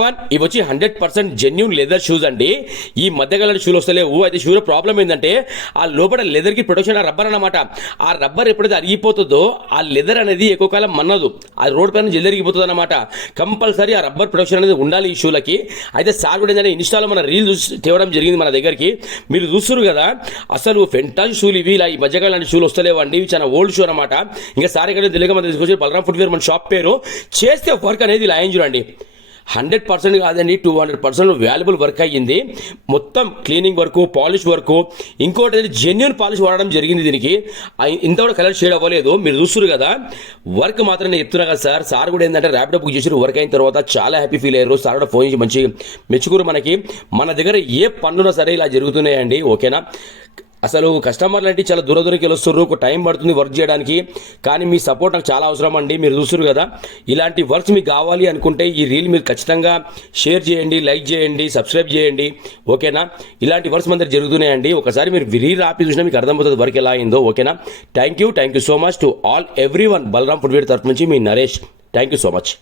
ఇవి వచ్చి 100% genuine leather shoes అండి. ఈ మధ్యకాలంలో షూలు వస్తలేవు. అయితే షూ ప్రాబ్లం ఏంటంటే ఆ లోపల లెదర్ కి ప్రొటెక్షన్ ఆ రబ్బర్ అనమాట. ఆ రబ్బర్ ఎప్పుడైతే అరిగిపోతుందో ఆ లెదర్ అనేది ఎక్కువ కాలం మన్నదు. ఆ రోడ్ పైన జల్దరిగిపోతుంది అనమాట. కంపల్సరీ ఆ రబ్బర్ ప్రొటెక్షన్ అనేది ఉండాలి ఈ షూలకి. అయితే సార్ కూడా ఏంటంటే ఇన్స్టాలో మన రీల్ తేవడం జరిగింది మన దగ్గరికి. మీరు చూస్తున్నారు కదా, అసలు ఫెంటాస్ షూలు ఇవి ఇలా ఈ మధ్యకాలం షూలు వస్తలేవండి. ఇవి చాలా ఓల్డ్ షూ అనమాట. ఇంకా సార్ ఇక్కడ తెలియక మన తీసుకొచ్చి బలరాం ఫుట్వేర్ మన షాప్ పేరు. చేస్తే వర్క్ అనేది ఇలా ఏం చూడండి, 100% కాదండి, 200% వాల్యుబుల్ వర్క్ అయ్యింది. మొత్తం క్లీనింగ్ వర్క్, పాలిష్ వర్క్, ఇంకోటి జెన్యున్ పాలిష్ వాడడం జరిగింది. దీనికి ఇంత కూడా కలర్ షేడ్ అవ్వలేదు. మీరు చూస్తున్నారు కదా, వర్క్ మాత్రం నేను చెప్తున్నా కదా సార్. సార్ కూడా ఏంటంటే ర్యాపిడో బుక్ చేసి వర్క్ అయిన తర్వాత చాలా హ్యాపీ ఫీల్ అయ్యారు. సార్ కూడా ఫోన్ చేసి మంచి మెచ్చుకురు. మన దగ్గర ఏ పనులున్నా సరే ఇలా జరుగుతున్నాయండి. ఓకేనా, అసలు కస్టమర్లు అంటే చాలా దూరకి వస్తున్నారు. ఒక టైం పడుతుంది వర్క్ చేయడానికి, కానీ మీ సపోర్ట్ నాకు చాలా అవసరం అండి. మీరు చూస్తున్నారు కదా, ఇలాంటి వర్క్స్ మీకు కావాలి అనుకుంటే ఈ రీల్ మీరు ఖచ్చితంగా షేర్ చేయండి, లైక్ చేయండి, సబ్స్క్రైబ్ చేయండి. ఓకేనా, ఇలాంటి వర్క్స్ మన దగ్గర జరుగుతున్నాయండి. ఒకసారి మీరు రీల్ ఆపి చూసినా మీకు అర్థమవుతుంది వర్క్ ఎలా అయిందో. ఓకేనా, thank you so much to all everyone. Balaram footwear తరఫు నుంచి మీ Naresh. Thank you so much.